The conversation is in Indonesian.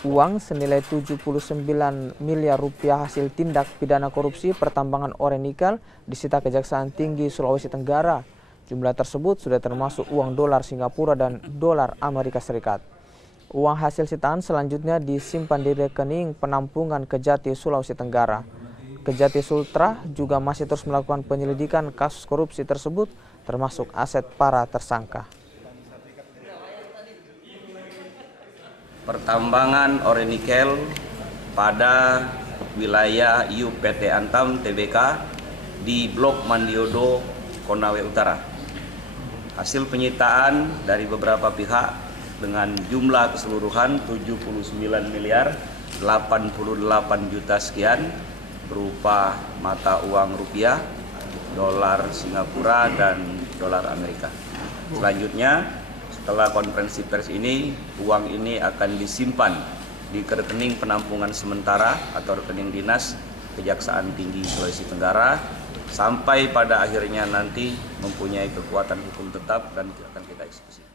Uang senilai 79 miliar rupiah hasil tindak pidana korupsi pertambangan ore nikel disita Kejaksaan Tinggi Sulawesi Tenggara. Jumlah tersebut sudah termasuk uang dolar Singapura dan dolar Amerika Serikat. Uang hasil sitaan selanjutnya disimpan di rekening penampungan Kejati Sulawesi Tenggara. Kejati Sultra juga masih terus melakukan penyelidikan kasus korupsi tersebut, termasuk aset para tersangka. Pertambangan ore nikel pada wilayah PT Antam Tbk di Blok Mandiodo, Konawe Utara. Hasil penyitaan dari beberapa pihak dengan jumlah keseluruhan 79 miliar 88 juta sekian berupa mata uang rupiah, dolar Singapura, dan dolar Amerika. Selanjutnya, setelah konferensi pers ini, uang ini akan disimpan di rekening penampungan sementara atau rekening dinas Kejaksaan Tinggi Sulawesi Tenggara sampai pada akhirnya nanti mempunyai kekuatan hukum tetap dan akan kita eksekusi.